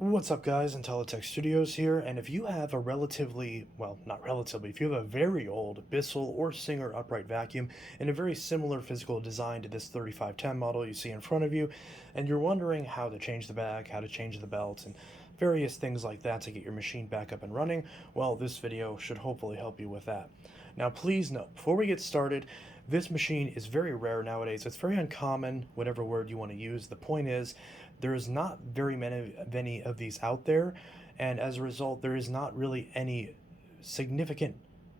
What's up, guys? Intellitech Studios here, and if you have a relatively, well, not relatively, if you have a very old Bissell or Singer upright vacuum in a very similar physical design to this 3510 model you see in front of you, and you're wondering how to change the bag, how to change the belt, and various things like that to get your machine back up and running, well, this video should hopefully help you with that. Now, please note, before we get started, this machine is very rare nowadays. It's very uncommon, whatever word you want to use. The point is, there is not very many of these out there, and as a result, there is not really any significant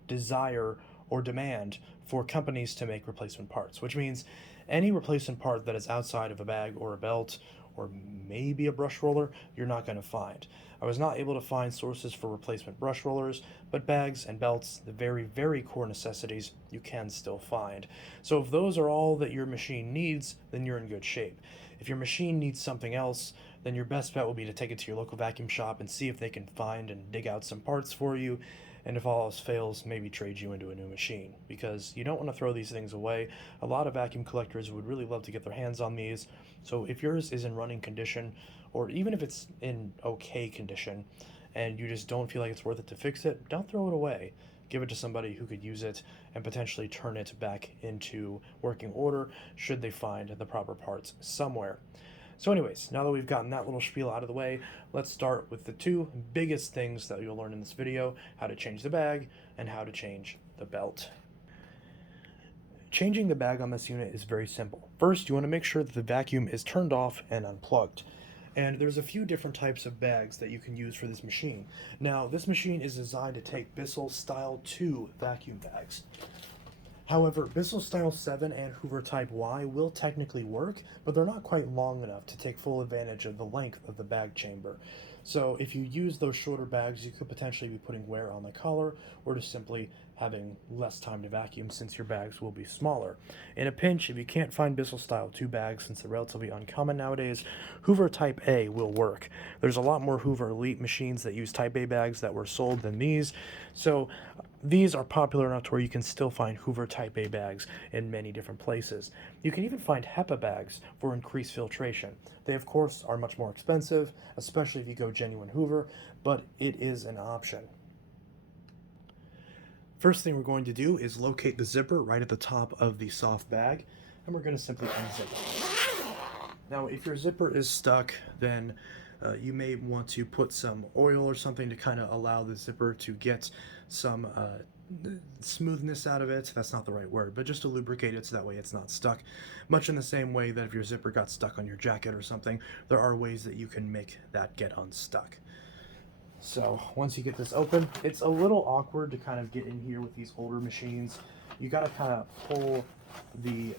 desire or demand for companies to make replacement parts, which means any replacement part that is outside of a bag or a belt or maybe a brush roller, you're not going to find. I was not able to find sources for replacement brush rollers, but bags and belts, the very, very core necessities, you can still find. So if those are all that your machine needs, then you're in good shape. If your machine needs something else, then your best bet will be to take it to your local vacuum shop and see if they can find and dig out some parts for you, and if all else fails, maybe trade you into a new machine, because you don't want to throw these things away. A lot of vacuum collectors would really love to get their hands on these, so if yours is in running condition, or even if it's in okay condition, and you just don't feel like it's worth it to fix it, don't throw it away. Give it to somebody who could use it and potentially turn it back into working order should they find the proper parts somewhere. So anyways, now that we've gotten that little spiel out of the way, let's start with the two biggest things that you'll learn in this video: how to change the bag and how to change the belt. Changing the bag on this unit is very simple. First, you want to make sure that the vacuum is turned off and unplugged. And there's a few different types of bags that you can use for this machine. Now, this machine is designed to take Bissell Style 2 vacuum bags. However, Bissell Style 7 and Hoover Type Y will technically work, but they're not quite long enough to take full advantage of the length of the bag chamber. So if you use those shorter bags, you could potentially be putting wear on the collar, or just simply having less time to vacuum since your bags will be smaller. In a pinch, if you can't find Bissell Style 2 bags, since they're relatively uncommon nowadays, Hoover Type A will work. There's a lot more Hoover Elite machines that use Type A bags that were sold than these, so these are popular enough to where you can still find Hoover Type A bags in many different places. You can even find HEPA bags for increased filtration. They, of course, are much more expensive, especially if you go genuine Hoover, but it is an option. First thing we're going to do is locate the zipper right at the top of the soft bag, and we're going to simply unzip it. Now, if your zipper is stuck, then you may want to put some oil or something to kind of allow the zipper to get some smoothness out of it. That's not the right word, but just to lubricate it so that way it's not stuck. Much in the same way that if your zipper got stuck on your jacket or something, there are ways that you can make that get unstuck. So once you get this open, it's a little awkward to kind of get in here with these older machines. You got to kind of pull the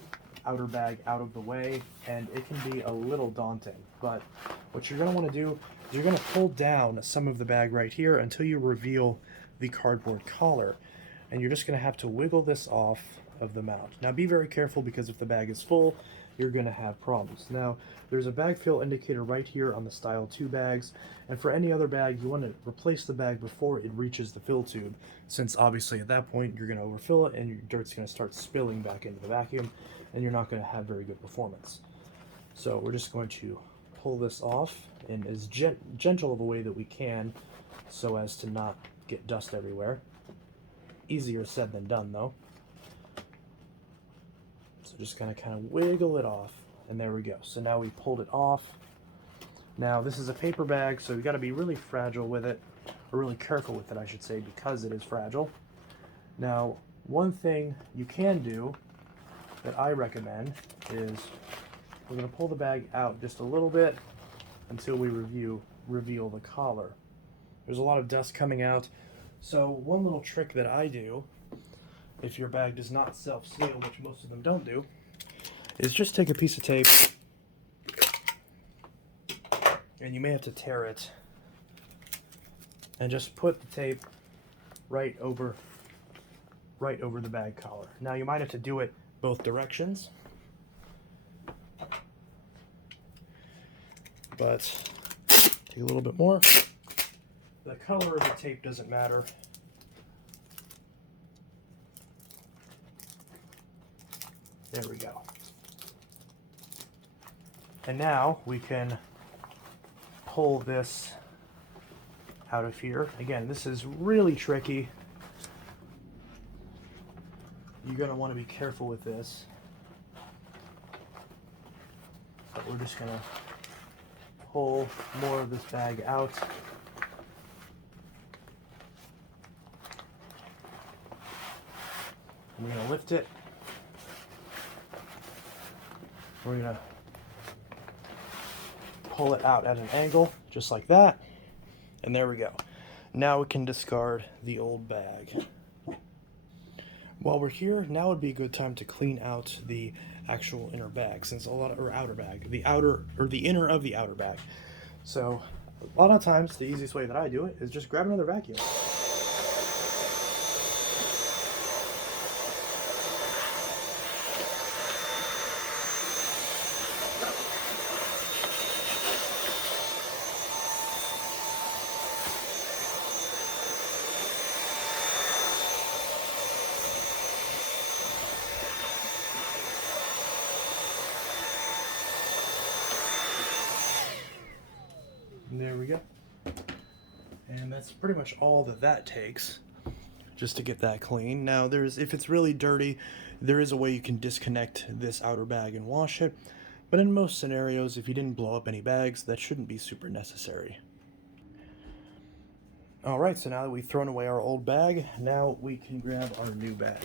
outer bag out of the way, and it can be a little daunting. But what you're going to want to do is you're going to pull down some of the bag right here until you reveal the cardboard collar, and you're just going to have to wiggle this off of the mount. Now be very careful, because if the bag is full, you're going to have problems. Now, there's a bag fill indicator right here on the Style 2 bags, and for any other bag, you want to replace the bag before it reaches the fill tube, since obviously at that point you're going to overfill it and your dirt's going to start spilling back into the vacuum, and you're not going to have very good performance. So we're just going to pull this off in as gentle of a way that we can, so as to not get dust everywhere. Easier said than done, though. So just gonna kind of wiggle it off, and there we go. So now we pulled it off. Now this is a paper bag, so you got to be really fragile with it, or really careful with it, I should say, because it is fragile. Now, one thing you can do that I recommend is we're gonna pull the bag out just a little bit until we reveal the collar. There's a lot of dust coming out, so one little trick that I do, if your bag does not self-seal, which most of them don't do, is just take a piece of tape, and you may have to tear it, and just put the tape right over the bag collar. Now you might have to do it both directions, but take a little bit more. The color of the tape doesn't matter. There we go. And now we can pull this out of here. Again, this is really tricky. You're going to want to be careful with this. But we're just going to pull more of this bag out. And we're going to lift it. We're going to pull it out at an angle, just like that. And there we go. Now we can discard the old bag. While we're here, now would be a good time to clean out the actual inner bag, since a lot of, or outer bag, the outer, or the inner of the outer bag. So a lot of times, the easiest way that I do it is just grab another vacuum. There we go. And that's pretty much all that takes, just to get that clean. Now, if it's really dirty, there is a way you can disconnect this outer bag and wash it. But in most scenarios, if you didn't blow up any bags, that shouldn't be super necessary. Alright, so now that we've thrown away our old bag, now we can grab our new bag.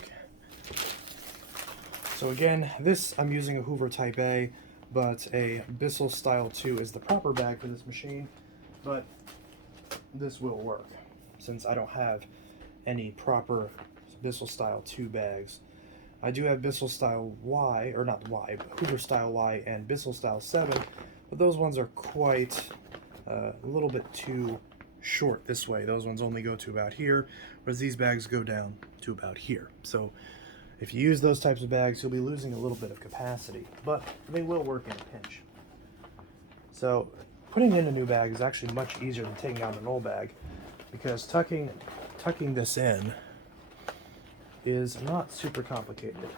So again, this, I'm using a Hoover Type A, but a Bissell Style 2 is the proper bag for this machine, but this will work since I don't have any proper Bissell Style 2 bags. I do have Bissell Style Y, or not Y, but Hoover Style Y and Bissell Style 7, but those ones are quite a little bit too short this way. Those ones only go to about here, whereas these bags go down to about here. So if you use those types of bags, you'll be losing a little bit of capacity, but they will work in a pinch. So putting in a new bag is actually much easier than taking out an old bag, because tucking this in is not super complicated.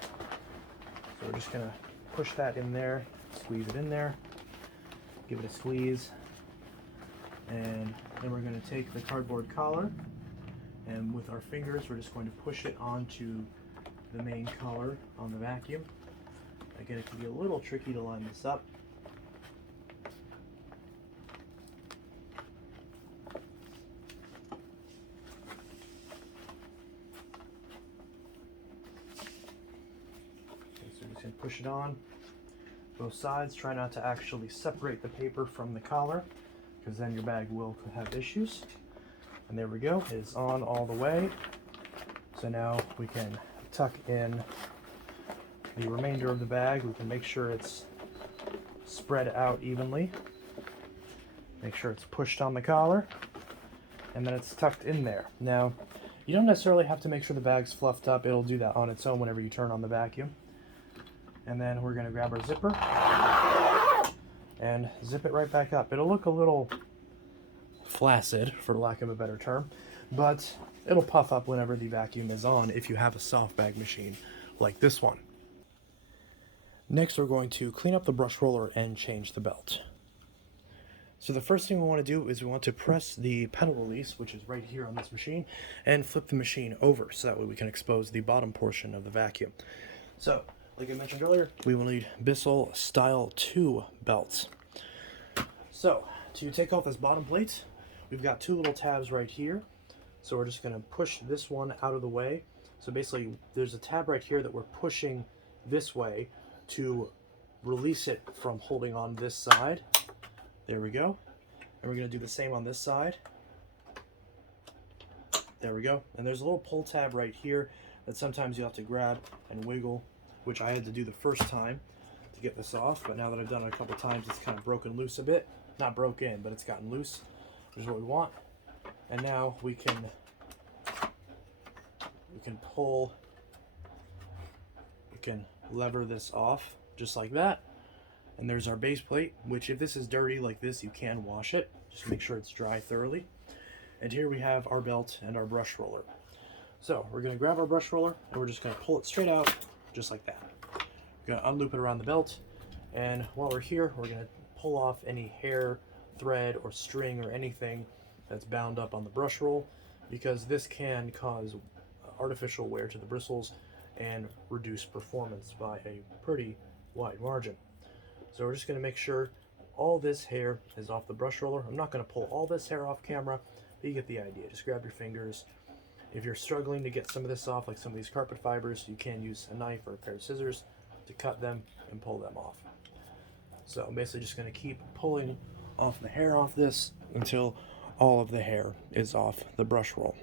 So we're just gonna push that in there, squeeze it in there, give it a squeeze, and then we're going to take the cardboard collar, and with our fingers we're just going to push it onto the main collar on the vacuum. Again, it can be a little tricky to line this up. Okay, so we're just going to push it on both sides. Try not to actually separate the paper from the collar, because then your bag will have issues. And there we go, it's on all the way. So now we can tuck in the remainder of the bag. We can make sure it's spread out evenly. Make sure it's pushed on the collar, and then it's tucked in there. Now, you don't necessarily have to make sure the bag's fluffed up. It'll do that on its own whenever you turn on the vacuum. And then we're going to grab our zipper and zip it right back up. It'll look a little flaccid, for lack of a better term, but it'll puff up whenever the vacuum is on if you have a soft bag machine like this one. Next, we're going to clean up the brush roller and change the belt. So the first thing we want to do is we want to press the pedal release, which is right here on this machine, and flip the machine over so that way we can expose the bottom portion of the vacuum. So, like I mentioned earlier, we will need Bissell Style 2 belts. So, to take off this bottom plate, we've got two little tabs right here. So we're just going to push this one out of the way. So basically, there's a tab right here that we're pushing this way to release it from holding on this side. There we go. And we're going to do the same on this side. There we go. And there's a little pull tab right here that sometimes you have to grab and wiggle, which I had to do the first time to get this off, but now that I've done it a couple times, it's kind of broken loose a bit. Not broken, but it's gotten loose, which is what we want. And now we can pull, we can lever this off just like that. And there's our base plate, which if this is dirty like this, you can wash it. Just make sure it's dry thoroughly. And here we have our belt and our brush roller. So we're going to grab our brush roller and we're just going to pull it straight out just like that. We're going to unloop it around the belt, and while we're here, we're going to pull off any hair thread or string or anything that's bound up on the brush roll, because this can cause artificial wear to the bristles and reduce performance by a pretty wide margin. So we're just going to make sure all this hair is off the brush roller. I'm not going to pull all this hair off camera, but you get the idea. Just grab your fingers. If you're struggling to get some of this off, like some of these carpet fibers, you can use a knife or a pair of scissors to cut them and pull them off. So I'm basically just going to keep pulling off the hair off this until all of the hair is off the brush roll.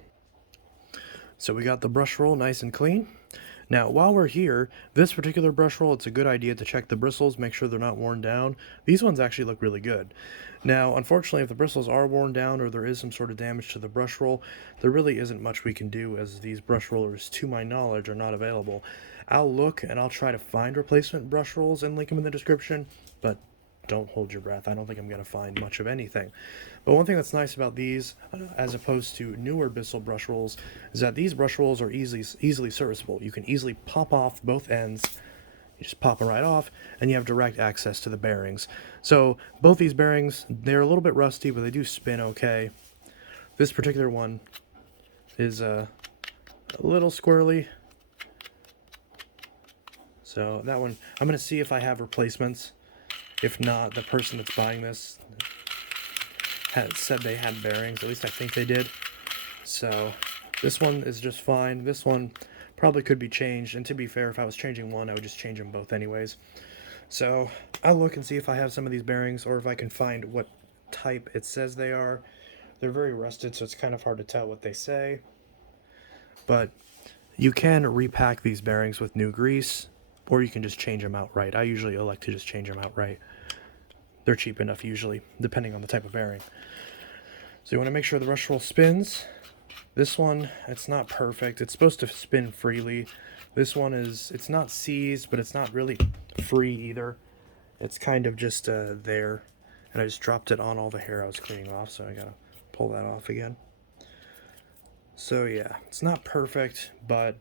So we got the brush roll nice and clean. Now, while we're here, this particular brush roll, it's a good idea to check the bristles, make sure they're not worn down. These ones actually look really good. Now, unfortunately, if the bristles are worn down or there is some sort of damage to the brush roll, there really isn't much we can do, as these brush rollers, to my knowledge, are not available. I'll look and I'll try to find replacement brush rolls and link them in the description, but don't hold your breath. I don't think I'm going to find much of anything. But one thing that's nice about these, as opposed to newer Bissell brush rolls, is that these brush rolls are easily serviceable. You can easily pop off both ends. You just pop them right off, and you have direct access to the bearings. So both these bearings, they're a little bit rusty, but they do spin okay. This particular one is a little squirrely. So that one, I'm going to see if I have replacements. If not, the person that's buying this had said they had bearings. At least I think they did. So this one is just fine. This one probably could be changed. And to be fair, if I was changing one, I would just change them both anyways. So I'll look and see if I have some of these bearings, or if I can find what type it says they are. They're very rusted, so it's kind of hard to tell what they say. But you can repack these bearings with new grease, or you can just change them outright. I usually elect to just change them outright. They're cheap enough usually, depending on the type of bearing. So you want to make sure the brush roll spins. This one, it's not perfect. It's supposed to spin freely. This one it's not seized, but it's not really free either. It's kind of just there. And I just dropped it on all the hair I was cleaning off, so I gotta pull that off again. So yeah, it's not perfect, but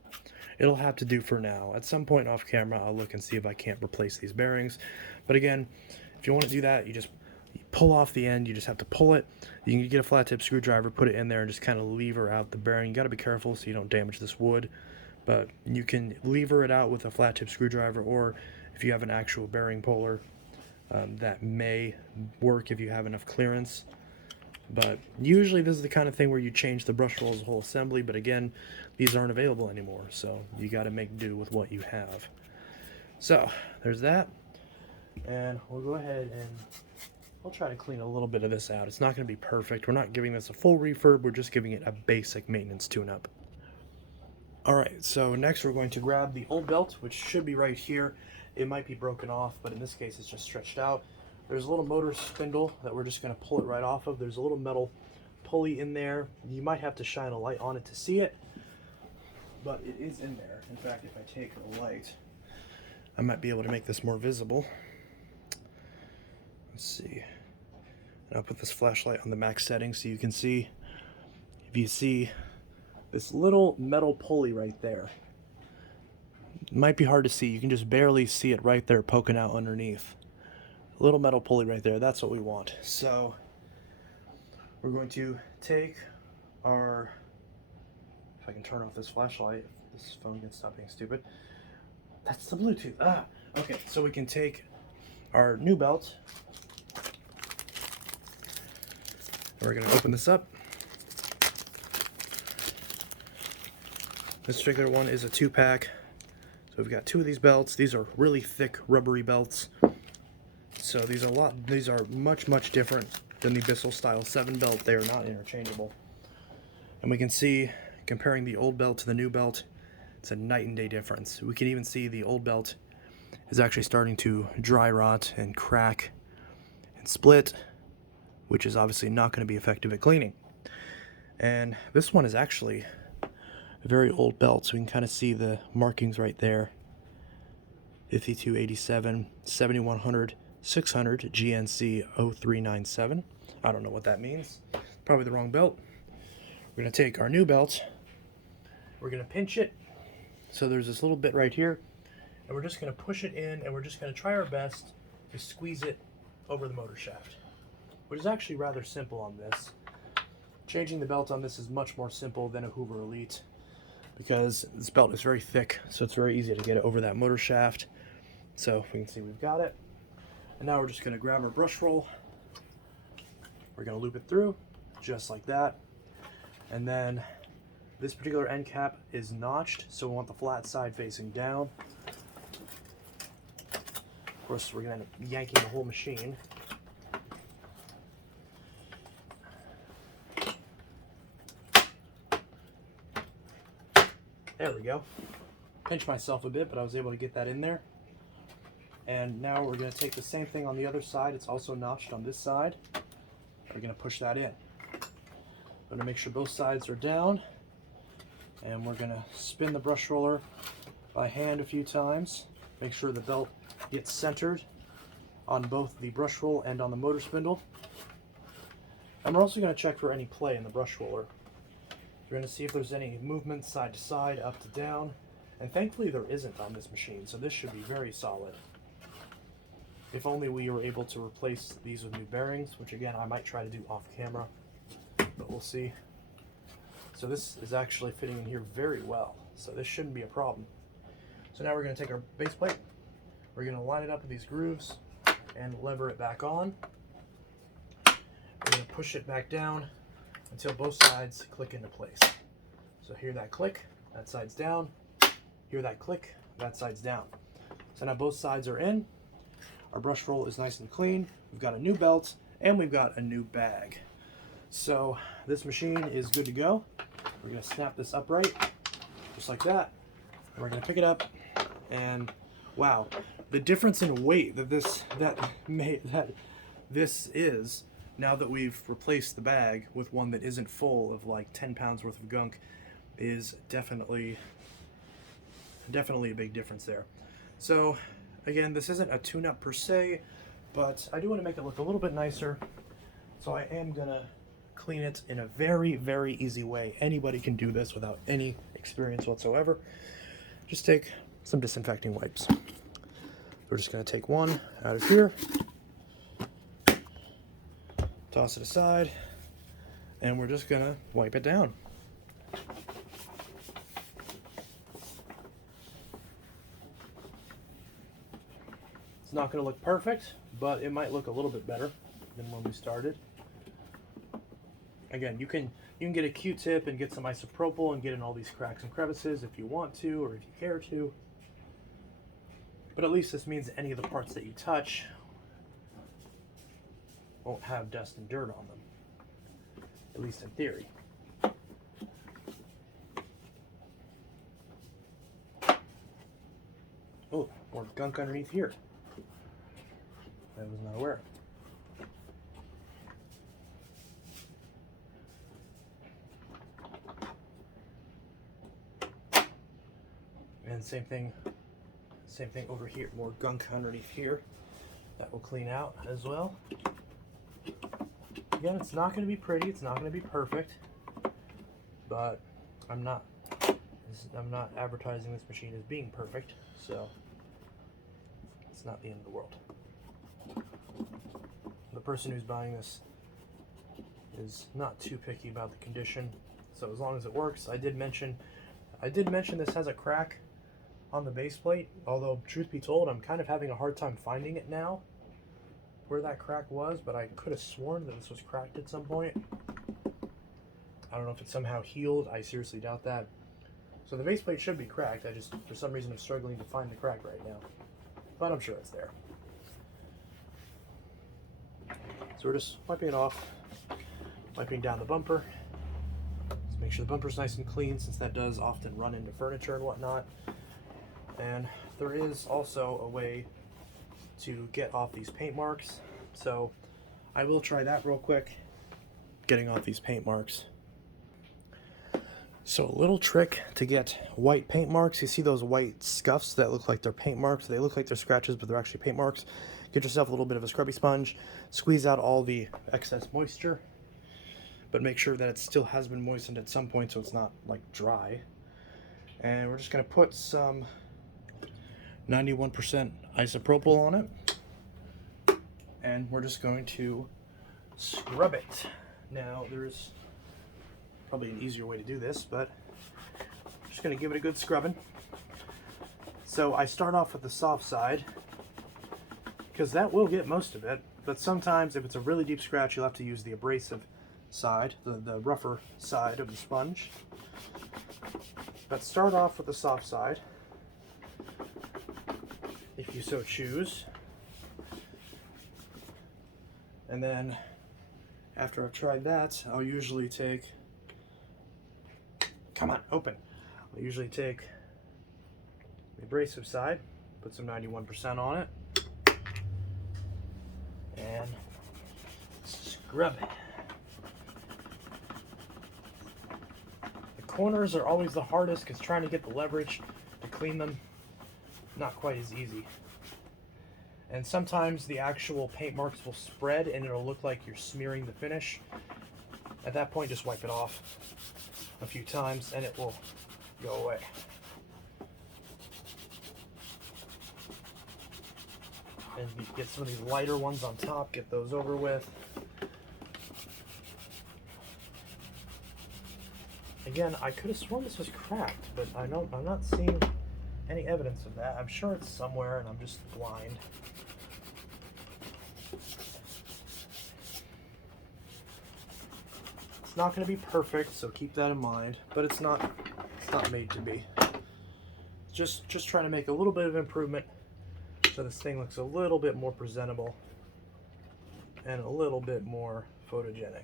it'll have to do for now. At some point off camera, I'll look and see if I can't replace these bearings. But again, if you want to do that, you pull off the end. You just have to pull it. You can get a flat tip screwdriver, put it in there, and just kind of lever out the bearing. You got to be careful so you don't damage this wood. But you can lever it out with a flat tip screwdriver, or if you have an actual bearing puller, that may work if you have enough clearance. But usually this is the kind of thing where you change the brush roll as a whole assembly, but again, these aren't available anymore, so you got to make do with what you have. So there's that, and we'll go ahead and I'll try to clean a little bit of this out. It's not going to be perfect. We're not giving this a full refurb, we're just giving it a basic maintenance tune-up. Alright, so next we're going to grab the old belt, which should be right here. It might be broken off, but in this case it's just stretched out. There's a little motor spindle that we're just going to pull it right off of. There's a little metal pulley in there. You might have to shine a light on it to see it, but it is in there. In fact, if I take a light, I might be able to make this more visible. Let's see. And I'll put this flashlight on the max setting so you can see. If you see this little metal pulley right there, it might be hard to see. You can just barely see it right there poking out underneath. A little metal pulley right there. That's what we want. So we're going to take our, if I can turn off this flashlight, if this phone can stop being stupid. That's the Bluetooth. Ah, okay. So we can take our new belt, and we're going to open this up. This particular one is a 2-pack. So we've got 2 of these belts. These are really thick, rubbery belts. So these are much different than the Bissell style 7 belt. They are not interchangeable. And we can see, comparing the old belt to the new belt, it's a night and day difference. We can even see the old belt is actually starting to dry rot and crack and split, which is obviously not going to be effective at cleaning. And this one is actually a very old belt, so we can kind of see the markings right there. 5287, 7100, 600, GNC 0397. I don't know what that means. Probably the wrong belt. We're going to take our new belt. We're going to pinch it. So there's this little bit right here. And we're just going to push it in, and we're just going to try our best to squeeze it over the motor shaft, which is actually rather simple on this. Changing the belt on this is much more simple than a Hoover Elite because this belt is very thick, so it's very easy to get it over that motor shaft. So we can see we've got it. And now we're just going to grab our brush roll. We're going to loop it through just like that. And then this particular end cap is notched, so we want the flat side facing down. Of course, we're going to end up yanking the whole machine. There we go. Pinched myself a bit, but I was able to get that in there. And now we're going to take the same thing on the other side. It's also notched on this side. We're going to push that in. We're going to make sure both sides are down. And we're going to spin the brush roller by hand a few times. Make sure the belt gets centered on both the brush roll and on the motor spindle. And we're also going to check for any play in the brush roller. We're going to see if there's any movement side to side, up to down. And thankfully there isn't on this machine, so this should be very solid. If only we were able to replace these with new bearings, which again I might try to do off camera, but we'll see. So this is actually fitting in here very well, so this shouldn't be a problem. So now we're going to take our base plate, we're going to line it up with these grooves and lever it back on. We're going to push it back down until both sides click into place. So hear that click, that side's down, hear that click, that side's down. So now both sides are in. Our brush roll is nice and clean. We've got a new belt and we've got a new bag. So this machine is good to go. We're going to snap this upright just like that. And we're going to pick it up, and wow, the difference in weight that this is now that we've replaced the bag with one that isn't full of like 10 pounds worth of gunk is definitely a big difference there. So again, this isn't a tune-up per se, but I do want to make it look a little bit nicer. So I am going to clean it in a very, very easy way. Anybody can do this without any experience whatsoever. Just take some disinfecting wipes. We're just going to take one out of here, toss it aside, and we're just going to wipe it down. It's not going to look perfect, but it might look a little bit better than when we started. Again, you can get a Q-tip and get some isopropyl and get in all these cracks and crevices if you want to or if you care to. But at least this means any of the parts that you touch won't have dust and dirt on them, at least in theory. Oh, more gunk underneath here. I was not aware. And same thing over here. More gunk underneath here. That will clean out as well. Again, it's not going to be pretty. It's not going to be perfect. But I'm not advertising this machine as being perfect, so it's not the end of the world. The person who's buying this is not too picky about the condition, so as long as it works. I did mention this has a crack on the base plate, although truth be told I'm kind of having a hard time finding it now where that crack was, but I could have sworn that this was cracked at some point. I don't know if it's somehow healed. I seriously doubt that. So the base plate should be cracked. I just, for some reason, I'm struggling to find the crack right now, but I'm sure it's there. So we're just wiping it off, wiping down the bumper. Just make sure the bumper's nice and clean, since that does often run into furniture and whatnot. And there is also a way to get off these paint marks. So I will try that real quick, getting off these paint marks. So a little trick to get white paint marks. You see those white scuffs that look like they're paint marks? They look like they're scratches, but they're actually paint marks. Get yourself a little bit of a scrubby sponge, squeeze out all the excess moisture, but make sure that it still has been moistened at some point so it's not like dry. And we're just going to put some 91% isopropyl on it, and we're just going to scrub it. Now, there's probably an easier way to do this, but I'm just going to give it a good scrubbing. So I start off with the soft side, because that will get most of it, but sometimes if it's a really deep scratch, you'll have to use the abrasive side, the rougher side of the sponge. But start off with the soft side, if you so choose. And then after I've tried that, I'll usually take, come on, open. I'll usually take the abrasive side, put some 91% on it, and scrub it. The corners are always the hardest because trying to get the leverage to clean them, not quite as easy. And sometimes the actual paint marks will spread and it'll look like you're smearing the finish. At that point, just wipe it off a few times and it will go away. And you get some of these lighter ones on top, get those over with. Again, I could have sworn this was cracked, but I'm not seeing any evidence of that. I'm sure it's somewhere and I'm just blind. It's not going to be perfect, so keep that in mind, but it's not made to be. Just trying to make a little bit of improvement so this thing looks a little bit more presentable and a little bit more photogenic.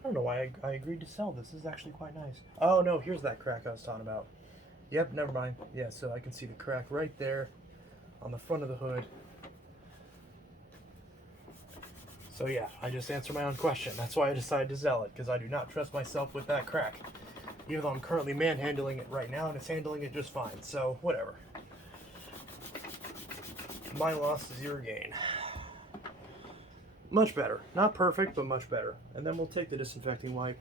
I don't know why I agreed to sell this. This is actually quite nice. Oh no, here's that crack I was talking about. Yep, never mind. Yeah, so I can see the crack right there on the front of the hood. So yeah, I just answered my own question. That's why I decided to sell it, because I do not trust myself with that crack. Even though I'm currently manhandling it right now and it's handling it just fine. So whatever. My loss is your gain. Much better. Not perfect, but much better. And then we'll take the disinfecting wipe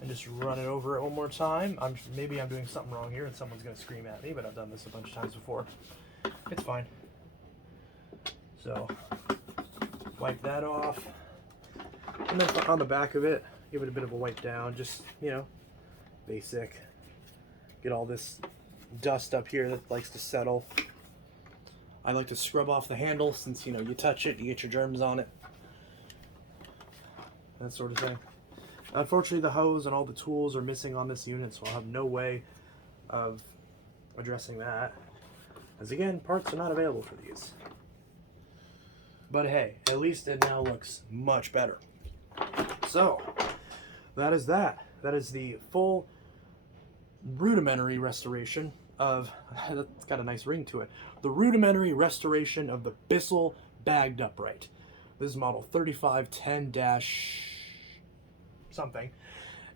and just run it over it one more time. Maybe I'm doing something wrong here and someone's going to scream at me, but I've done this a bunch of times before. It's fine. So, wipe that off. And then on the back of it, give it a bit of a wipe down. Just, basic. Get all this dust up here that likes to settle. I like to scrub off the handle since, you touch it, you get your germs on it. That sort of thing. Unfortunately, the hose and all the tools are missing on this unit, so I'll have no way of addressing that. As again, parts are not available for these. But hey, at least it now looks much better. So, that is that. That is the full rudimentary restoration of, that's got a nice ring to it, the rudimentary restoration of the Bissell bagged upright. This is model 3510-something,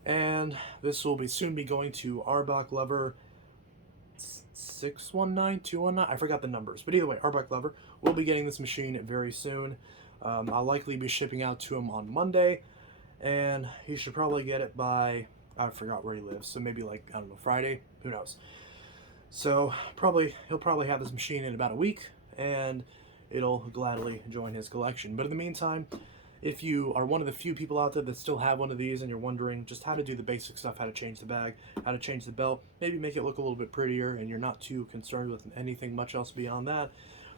and this will soon be going to Arbach Lover 619, 219, I forgot the numbers, but either way, Arbach Lover will be getting this machine very soon. I'll likely be shipping out to him on Monday, and he should probably get it by, I forgot where he lives, so maybe like, I don't know, Friday, who knows. So he'll probably have this machine in about a week, and it'll gladly join his collection. But in the meantime, if you are one of the few people out there that still have one of these and you're wondering just how to do the basic stuff, how to change the bag, how to change the belt, maybe make it look a little bit prettier, and you're not too concerned with anything much else beyond that,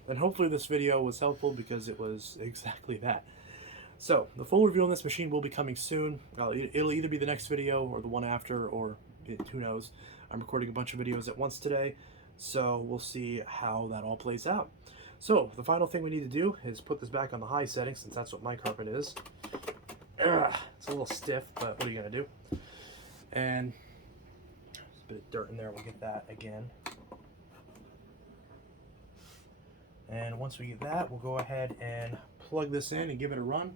then hopefully this video was helpful, because it was exactly that. So the full review on this machine will be coming soon. It'll either be the next video or the one after, or who knows. I'm recording a bunch of videos at once today, so we'll see how that all plays out. So the final thing we need to do is put this back on the high setting, since that's what my carpet is. It's a little stiff, but what are you going to do? And there's a bit of dirt in there. We'll get that again. And once we get that, we'll go ahead and plug this in and give it a run.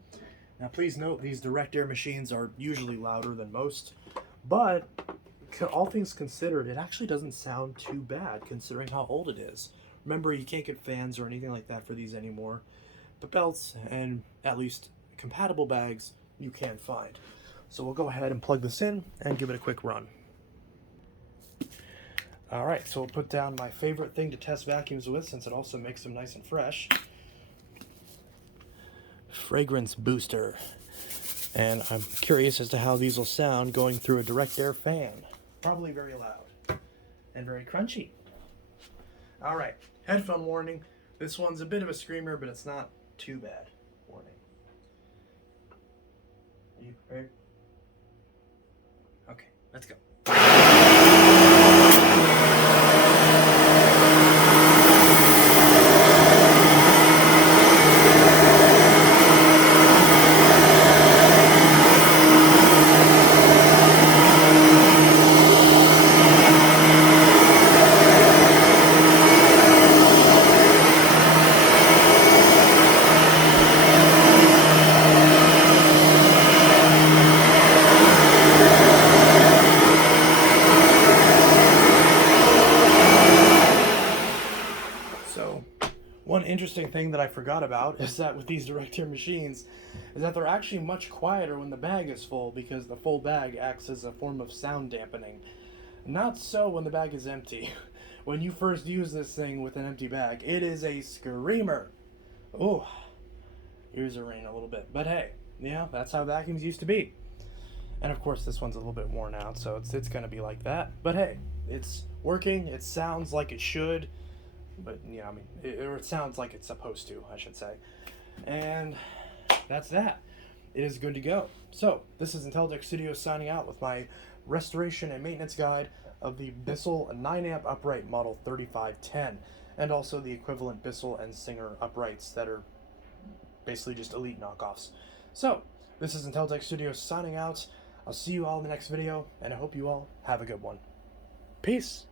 Now please note, these direct air machines are usually louder than most, but all things considered, it actually doesn't sound too bad considering how old it is. Remember, you can't get fans or anything like that for these anymore, but belts and at least compatible bags you can find. So we'll go ahead and plug this in and give it a quick run. All right, so we'll put down my favorite thing to test vacuums with, since it also makes them nice and fresh. Fragrance booster. And I'm curious as to how these will sound going through a direct air fan. Probably very loud and very crunchy. All right, headphone warning. This one's a bit of a screamer, but it's not too bad. Warning. Are you prepared? Okay, let's go. So, one interesting thing that I forgot about is that with these direct air machines, is that they're actually much quieter when the bag is full, because the full bag acts as a form of sound dampening. Not so when the bag is empty. When you first use this thing with an empty bag, it is a screamer. Oh, ears are ringing a little bit. But hey, yeah, that's how vacuums used to be. And of course, this one's a little bit worn out, so it's going to be like that. But hey, it's working. It sounds like it should. But, yeah, I mean, it sounds like it's supposed to, I should say. And that's that. It is good to go. So, this is Intellitech Studios signing out with my restoration and maintenance guide of the Bissell 9-amp upright model 3510, and also the equivalent Bissell and Singer uprights that are basically just elite knockoffs. So, this is Intellitech Studios signing out. I'll see you all in the next video, and I hope you all have a good one. Peace!